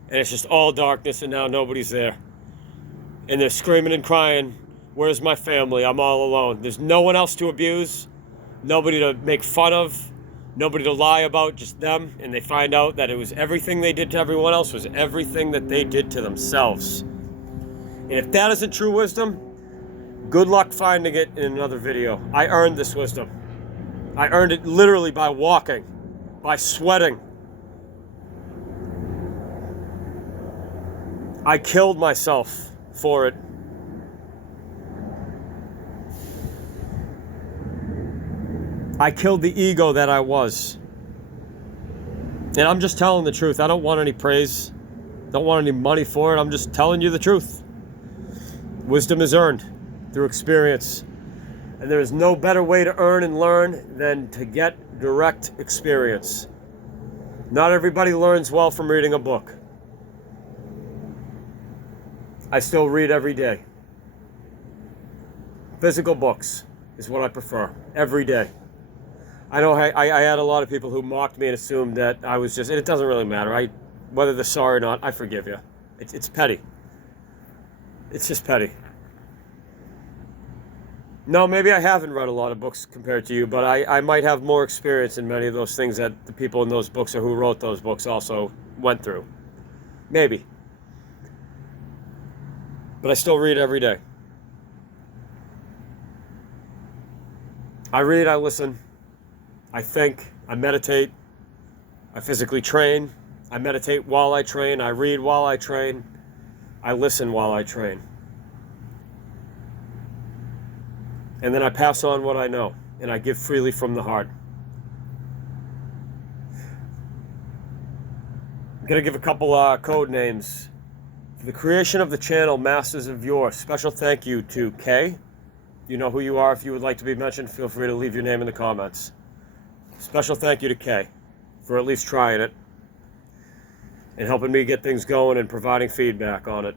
And it's just all darkness and now nobody's there. And they're screaming and crying, where's my family? I'm all alone. There's no one else to abuse, nobody to make fun of, nobody to lie about, just them. And they find out that it was everything they did to everyone else was everything that they did to themselves. And if that isn't true wisdom, good luck finding it in another video. I earned this wisdom. I earned it literally by walking, by sweating. I killed myself for it. I killed the ego that I was. And I'm just telling the truth. I don't want any praise. Don't want any money for it. I'm just telling you the truth. Wisdom is earned through experience. And there is no better way to earn and learn than to get direct experience. Not everybody learns well from reading a book. I still read every day. Physical books is what I prefer every day. I know I had a lot of people who mocked me and assumed that I was just, and it doesn't really matter. Whether they're sorry or not, I forgive you. It's petty. It's just petty. No, maybe I haven't read a lot of books compared to you, but I might have more experience in many of those things that the people in those books or who wrote those books also went through. Maybe. But I still read every day. I read, I listen, I think, I meditate, I physically train, I meditate while I train, I read while I train, I listen while I train. And then I pass on what I know, and I give freely from the heart. I'm going to give a couple code names. For the creation of the channel, Masters of Yore, special thank you to Kay. You know who you are. If you would like to be mentioned, feel free to leave your name in the comments. Special thank you to Kay for at least trying it and helping me get things going and providing feedback on it.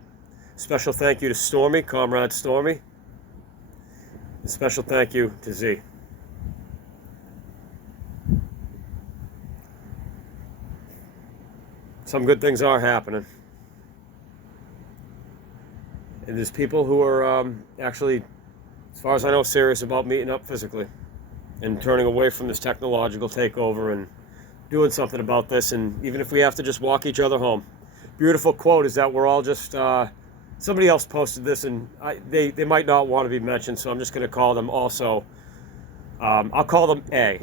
Special thank you to Stormy, Comrade Stormy. And special thank you to Z. Some good things are happening. And there's people who are actually, as far as I know, serious about meeting up physically and turning away from this technological takeover and doing something about this. And even if we have to just walk each other home. Beautiful quote is that we're all just, somebody else posted this and they might not want to be mentioned, so I'm just going to call them also, I'll call them A.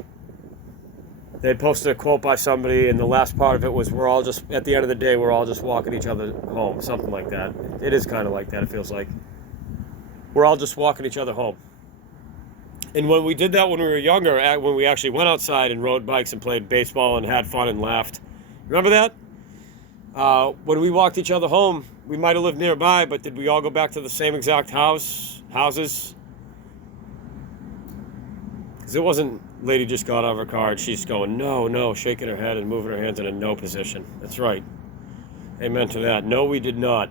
They posted a quote by somebody and the last part of it was, we're all just, at the end of the day, we're all just walking each other home. Something like that. It is kind of like that, it feels like. We're all just walking each other home. And when we did that when we were younger, when we actually went outside and rode bikes and played baseball and had fun and laughed, remember that? When we walked each other home, we might have lived nearby, but did we all go back to the same exact houses? Because it wasn't, lady just got out of her car and she's going, no, shaking her head and moving her hands in a no position. That's right. Amen to that. No, we did not.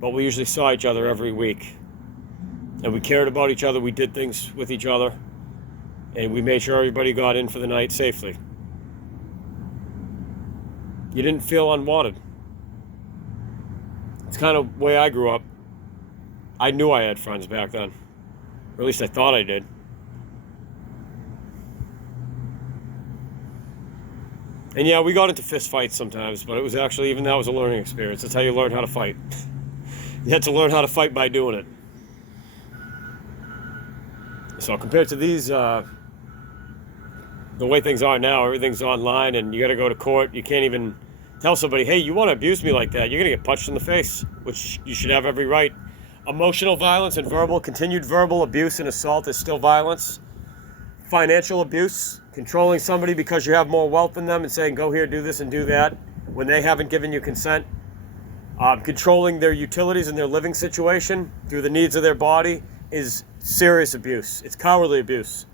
But we usually saw each other every week. And we cared about each other. We did things with each other. And we made sure everybody got in for the night safely. You didn't feel unwanted. It's kind of the way I grew up. I knew I had friends back then. Or at least I thought I did. And yeah, we got into fist fights sometimes, but it was actually, even that was a learning experience. That's how you learn how to fight. You had to learn how to fight by doing it. So compared to these, the way things are now, everything's online and you got to go to court. You can't even tell somebody, hey, you want to abuse me like that, you're going to get punched in the face, which you should have every right. Emotional violence and continued verbal abuse and assault is still violence. Financial abuse, controlling somebody because you have more wealth than them and saying, go here, do this and do that, when they haven't given you consent. Controlling their utilities and their living situation through the needs of their body is serious abuse. It's cowardly abuse.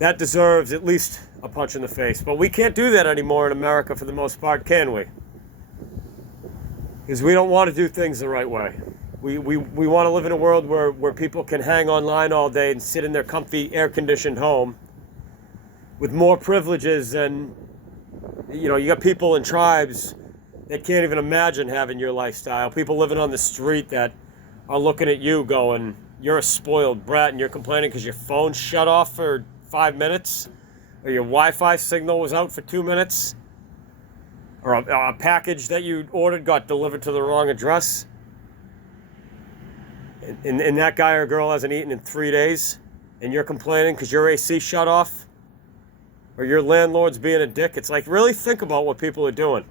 That deserves at least a punch in the face. But we can't do that anymore in America for the most part, can we? Because we don't want to do things the right way. We want to live in a world where people can hang online all day and sit in their comfy, air-conditioned home with more privileges than, you got people in tribes that can't even imagine having your lifestyle. People living on the street that are looking at you going, you're a spoiled brat and you're complaining because your phone shut off for 5 minutes or your Wi-Fi signal was out for 2 minutes or a package that you ordered got delivered to the wrong address. And that guy or girl hasn't eaten in 3 days, and you're complaining because your AC shut off, or your landlord's being a dick. It's like, really think about what people are doing.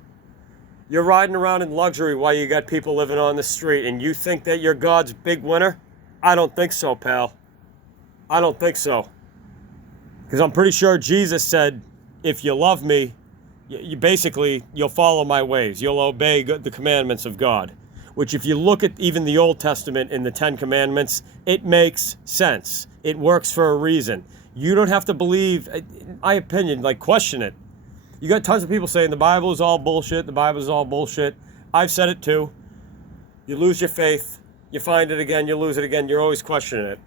You're riding around in luxury while you got people living on the street, and you think that you're God's big winner? I don't think so, pal. I don't think so. Because I'm pretty sure Jesus said, if you love me, You basically, you'll follow my ways. You'll obey the commandments of God. Which if you look at even the Old Testament in the Ten Commandments, it makes sense. It works for a reason. You don't have to believe, in my opinion, like question it. You got tons of people saying the Bible is all bullshit, the Bible is all bullshit. I've said it too. You lose your faith, you find it again, you lose it again, you're always questioning it.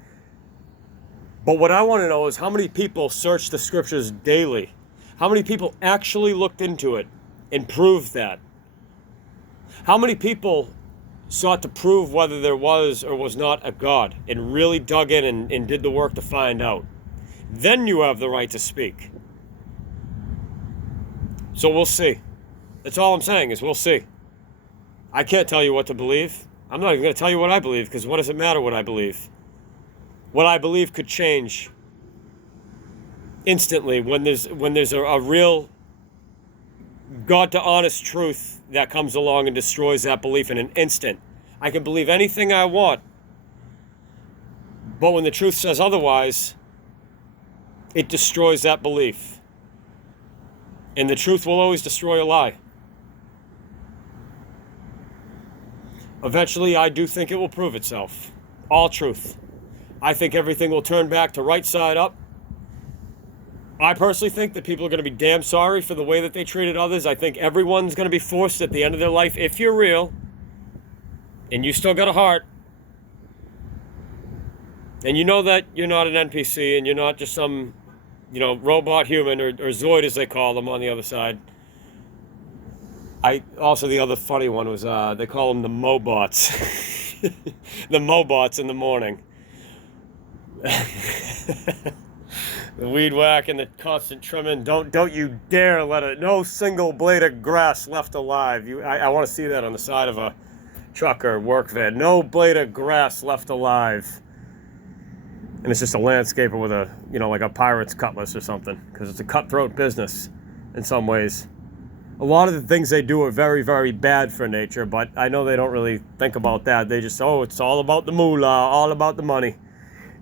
But what I want to know is how many people search the scriptures daily? How many people actually looked into it and proved that? How many people sought to prove whether there was or was not a God and really dug in and did the work to find out? Then you have the right to speak. So we'll see. That's all I'm saying is we'll see. I can't tell you what to believe. I'm not even going to tell you what I believe, because what does it matter what I believe? What I believe could change instantly when there's a real God to honest truth that comes along and destroys that belief in an instant. I can believe anything I want, but when the truth says otherwise, it destroys that belief. And the truth will always destroy a lie. Eventually, I do think it will prove itself. All truth. I think everything will turn back to right side up. I personally think that people are going to be damn sorry for the way that they treated others. I think everyone's going to be forced at the end of their life, if you're real, and you still got a heart, and you know that you're not an NPC, and you're not just some, robot human, or Zoid as they call them on the other side. Also, the other funny one was, they call them the Mobots. The Mobots in the morning. The weed whack and the constant trimming. Don't you dare let it. No single blade of grass left alive. I want to see that on the side of a truck or work van. No blade of grass left alive. And it's just a landscaper with a, like a pirate's cutlass or something, because it's a cutthroat business in some ways. A lot of the things they do are very, very bad for nature, but I know they don't really think about that. They just, it's all about the moolah, all about the money.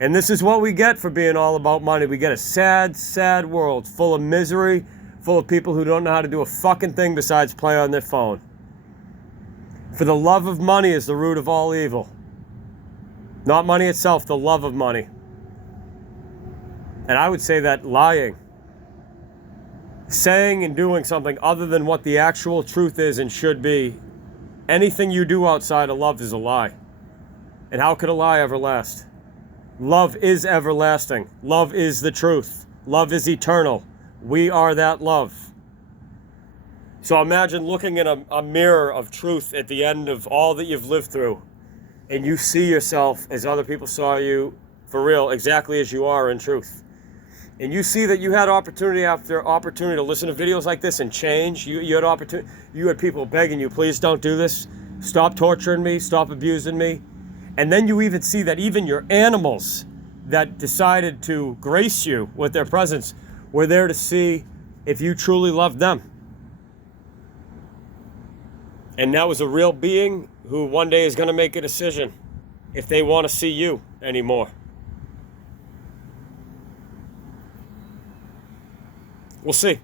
And this is what we get for being all about money. We get a sad, sad world full of misery, full of people who don't know how to do a fucking thing besides play on their phone. For the love of money is the root of all evil. Not money itself, the love of money. And I would say that lying, saying and doing something other than what the actual truth is and should be, anything you do outside of love is a lie. And how could a lie ever last? Love is everlasting. Love is the truth. Love is eternal. We are that love. So imagine looking in a mirror of truth at the end of all that you've lived through, and you see yourself as other people saw you, for real, exactly as you are in truth. And you see that you had opportunity after opportunity to listen to videos like this and change. You had opportunity. You had people begging you, please don't do this. Stop torturing me. Stop abusing me. And then you even see that even your animals that decided to grace you with their presence were there to see if you truly loved them. And that was a real being who one day is going to make a decision if they want to see you anymore. We'll see.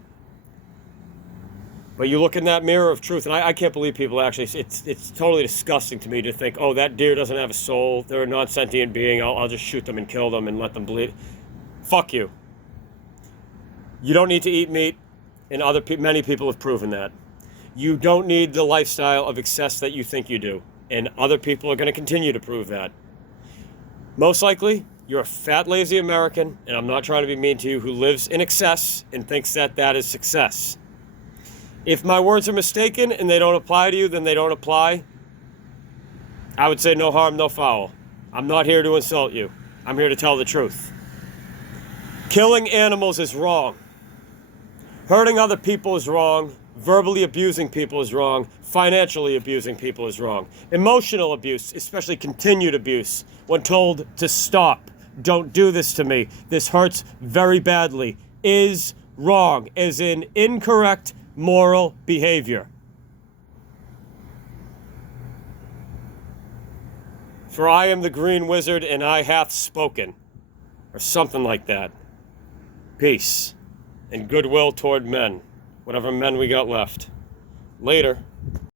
But you look in that mirror of truth, and I can't believe people actually, it's totally disgusting to me to think, that deer doesn't have a soul, they're a non-sentient being, I'll just shoot them and kill them and let them bleed. Fuck you. You don't need to eat meat, and many people have proven that. You don't need the lifestyle of excess that you think you do, and other people are going to continue to prove that. Most likely, you're a fat, lazy American, and I'm not trying to be mean to you, who lives in excess and thinks that that is success. If my words are mistaken and they don't apply to you, then they don't apply. I would say no harm, no foul. I'm not here to insult you. I'm here to tell the truth. Killing animals is wrong. Hurting other people is wrong. Verbally abusing people is wrong. Financially abusing people is wrong. Emotional abuse, especially continued abuse, when told to stop, don't do this to me, this hurts very badly, is wrong, as in incorrect moral behavior. For I am the Green Wizard, and I hath spoken. Or something like that. Peace and goodwill toward men. whatever men we got left. Later.